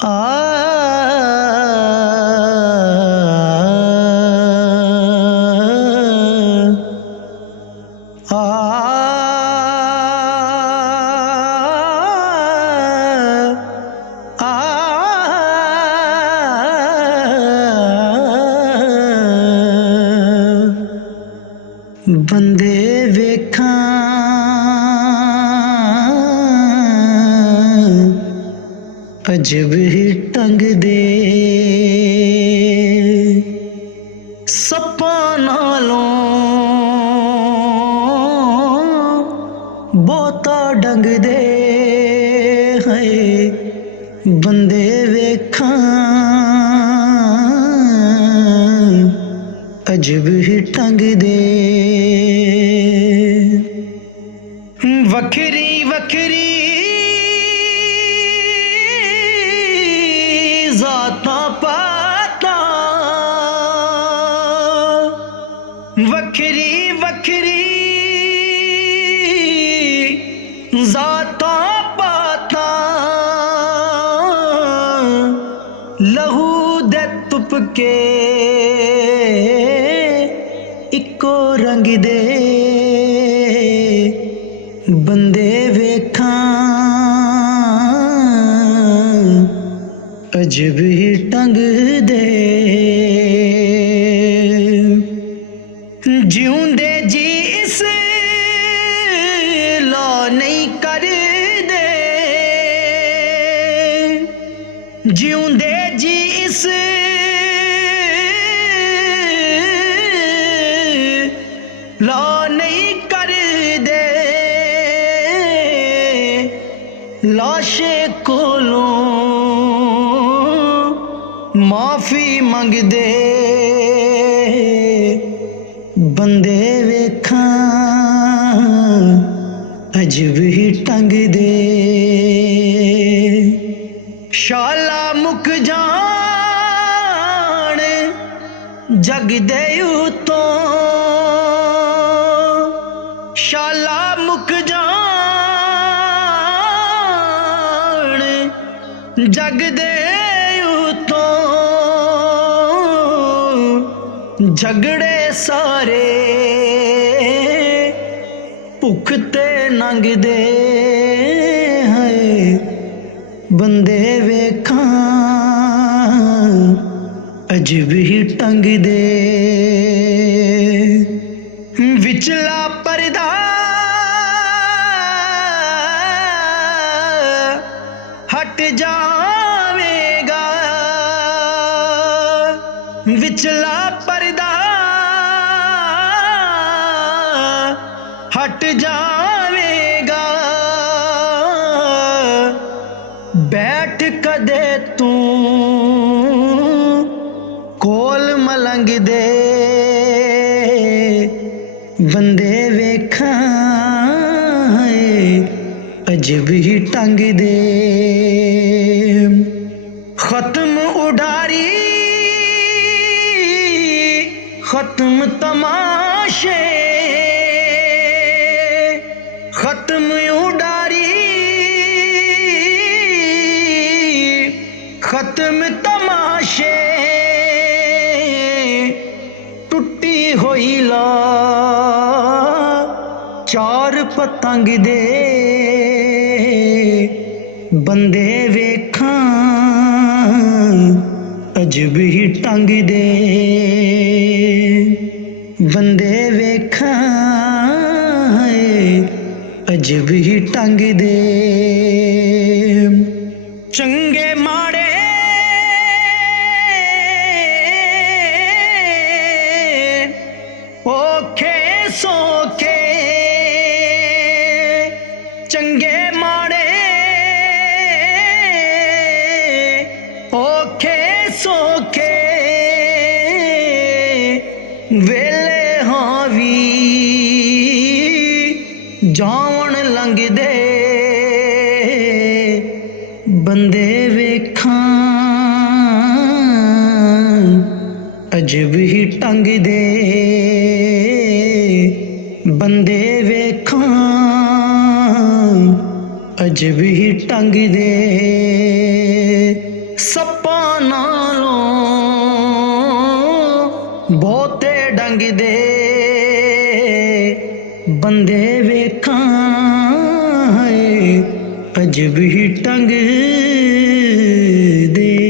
आ आ बंदे वेखां अजब ही टंग दे सप्पां नालों बहुता डंग दे है बंदे वेखां अजब ही टंग दे वखरी वखरी जातां पातां वखरी वखरी जातां पातां लहू दे तुपके इको रंग दे बंदे वेखां अजब ही टंग दे जिउंदे जी इस ला नहीं कर दे जिउंदे जी इस ला नहीं कर दे लाशे कोलों माफी मंग दे बंदे वेखां अजब ही टंग दे शाला मुक जान जग दे उतों शाला मुक जान जग दे उतों झगड़े सारे भुख ते नंग दे है बंदे वेखां अजब ही टंग दे विचला पर्दा हट जावेगा विचला पर्दा हट जावेगा बैठ कदे तू कोल मलंग दे बंदे वेखां अजब ही टंग दे खत्म उडारी खत्म तमाशे खत्म उडारी खत्म तमाशे टुट्टी होई ला चार पतंग दे बंदे वेखां अजब ही टंग दे बंदे वेखां अजब ही टंग दे चंगे माड़े ओखे सोखे चंगे माड़े ओखे सोखे वेले हावी जावन लंघ दे बंदे वेखां अजब ही टंग दे बंदे वेखां अजब ही टंग दे ਬਹੁਤੇ ਡੰਗ ਦੇ ਬੰਦੇ ਵੇਖਾਂ ਹਾਏ ਅਜਬ ਹੀ ਟੰਗ ਦੇ।